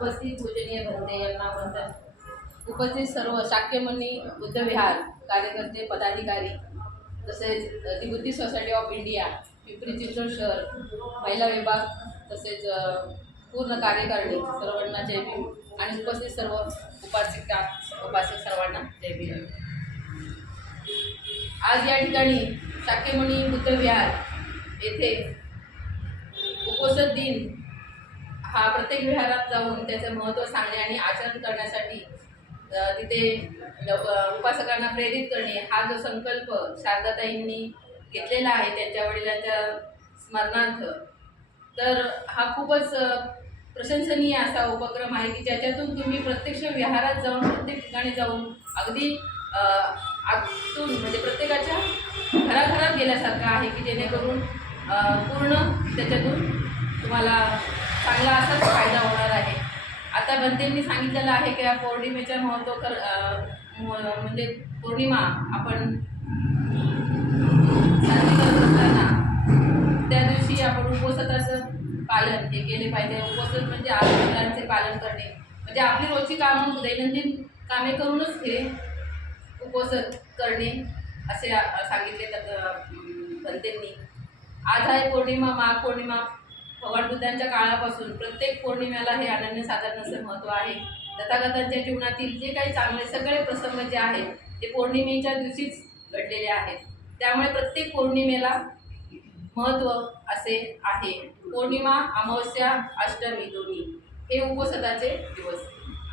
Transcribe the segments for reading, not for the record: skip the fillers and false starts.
उपस्थित पूजनीय भंते यांना वंदन. उपस्थित सर्व शाक्यमुनी बुद्धविहार कार्यकर्ते पदाधिकारी तसेच दी Buddhist society of India Pimpri Chinchwad शहर महिला विभाग तसेच पूर्ण कार्यकारिणी सर्वांना जय भीम आणि उपस्थित सर्व उपासक सर्वांना जय भीम. आज या ठिकाणी शाक्यमुनी बुद्धविहार येथे उपोषण दिन हा प्रत्येक विहारात जाऊन त्याचं महत्त्व सांगणे आणि आचरण करण्यासाठी तिथे उपासकांना प्रेरित करणे हा जो संकल्प शारदाताईंनी घेतलेला आहे त्यांच्या वडिलांच्या स्मरणार्थ, तर हा खूपच प्रशंसनीय असा उपक्रम आहे की ज्याच्यातून तुम्ही प्रत्यक्ष विहारात जाऊन प्रत्येक ठिकाणी जाऊन अगदी आतून म्हणजे प्रत्येकाच्या घराघरात गेल्यासारखं आहे की जेणेकरून पूर्ण त्याच्यातून तुम्हाला चांगला असाच फायदा होणार आहे. आता भंतेंनी सांगितलेलं आहे की या पौर्णिमेच्या महत्त्व म्हणजे पौर्णिमा आपण साजरी करत असताना त्या दिवशी आपण उपवासाचं पालन हे केले पाहिजे. उपवास म्हणजे आचारांचे पालन करणे म्हणजे आपली रोजची कामं दैनंदिन कामे करूनच हे उपवास करणे असे सांगितले भंतेंनी. आज आहे पौर्णिमा, माघ पौर्णिमा. भगवान बुद्धांच्या काळापासून प्रत्येक पौर्णिमेला हे अनन्यसाधारण असं महत्त्व आहे. तथागतांच्या जीवनातील जे काही चांगले सगळे प्रसंग जे आहेत ते पौर्णिमेच्या दिवशीच घडलेले आहेत. त्यामुळे प्रत्येक पौर्णिमेला महत्त्व असे आहे. पौर्णिमा, अमावस्या, अष्टमी दोन्ही हे उपवासाचे दिवस.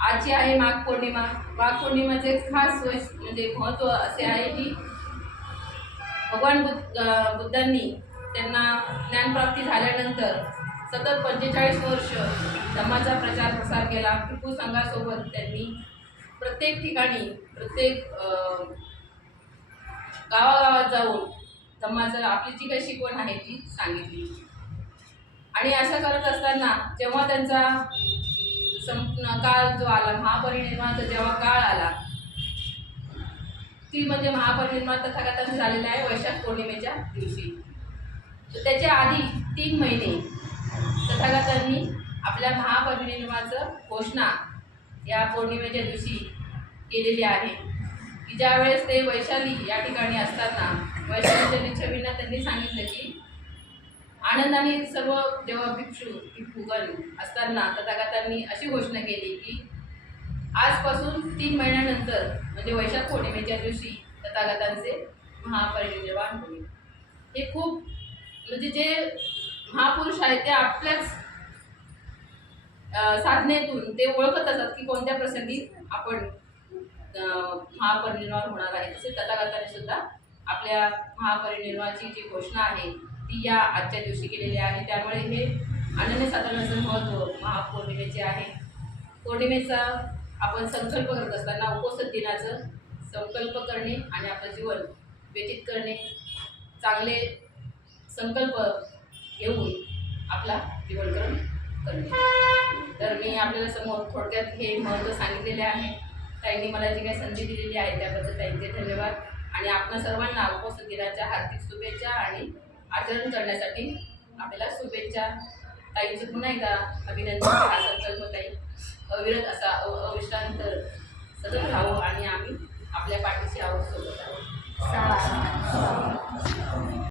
आजची आहे माघ पौर्णिमा. माघ पौर्णिमेचे खास म्हणजे महत्त्व असे आहे की भगवान बुद्धांनी त्यांना ज्ञानप्राप्ती झाल्यानंतर सतत 45 वर्ष धम्माचा प्रचार प्रसार केला. भिक्खू संघासोबत त्यांनी प्रत्येक ठिकाणी प्रत्येक गावागावात जाऊन धम्माचं आपली जी काही शिकवण आहे ती सांगितली. आणि असं करत असताना जेव्हा त्यांचा काळ जो आला, महापरिनिर्वाणाचा जेव्हा काळ आला, ती म्हणजे महापरिनिर्वाण तथागतांचं झालेलं आहे वैशाख पौर्णिमेच्या दिवशी. तर त्याच्या आधी 3 महिने तथागतांनी आपल्या महापरिनिर्वाणाचं घोषणा या पौर्णिमेच्या दिवशी केलेली आहे की ज्यावेळेस ते वैशाली या ठिकाणी असताना वैशालीच्या लिच्छवींना त्यांनी सांगितलं की आनंदाने सर्व जेव्हा भिक्खुगण असताना तथागतांनी अशी घोषणा केली की आजपासून 3 महिन्यानंतर म्हणजे वैशाख पौर्णिमेच्या दिवशी तथागतांचे महापरिनिर्वाण होईल. हे खूप म्हणजे जे महापुरुष आहेत ते आपल्याच साधनेतून ते ओळखत असतात की कोणत्या प्रसंगी आपण महापरिनिर्वाण होणार आहे. तसे तथागतांनी सुद्धा आपल्या महापरिनिर्वाणाची जी घोषणा आहे ती या आजच्या दिवशी केलेली आहे. त्यामुळे हे अनन्यसाधारण असं महत्त्व महापौर्णिमेचे आहे. पौर्णिमेचा आपण संकल्प करत असताना उपवास दिनाचं संकल्प करणे आणि आपलं जीवन व्यतीत करणे, चांगले संकल्प घेऊन आपला जीवनक्रम करणे. तर मी आपल्याला समोर थोडक्यात हे महत्त्व सांगितलेले आहे. ताईंनी मला जी काही संधी दिलेली आहे त्याबद्दल ताईंचे धन्यवाद. आणि आपल्या सर्वांना उपवास दिनाच्या हार्दिक शुभेच्छा आणि आचरण करण्यासाठी आपल्याला शुभेच्छा. ताईंचं पुन्हा एकदा अभिनंदन. हा संकल्प ताई अविरत असा अविश्रांत सतत राहू आणि आम्ही आपल्या पाठीशी आहोत, सोबत आहोत.